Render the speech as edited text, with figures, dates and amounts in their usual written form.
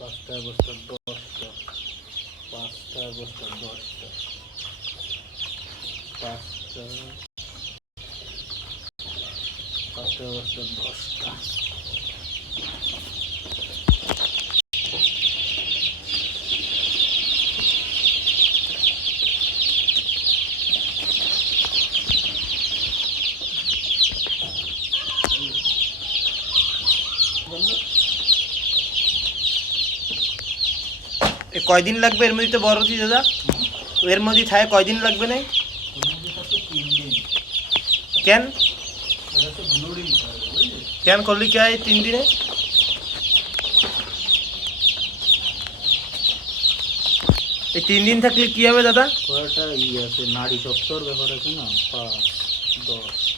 পাঁচটা বস্তা 10টা, পাঁচটা বস্তা 10টা, পাঁচটা বস্তা 10টা। কয়দিন লাগবে এর মধ্যে? তো বড়তি দাদা এর মধ্যে থাকে কয়দিন লাগবে না? কেন কেন করলি কে 3 দিনে? এই 3 দিন থাকলে কি হবে দাদা? কয়টা আছে নারী শক্তর ব্যাপার আছে না, 5, 10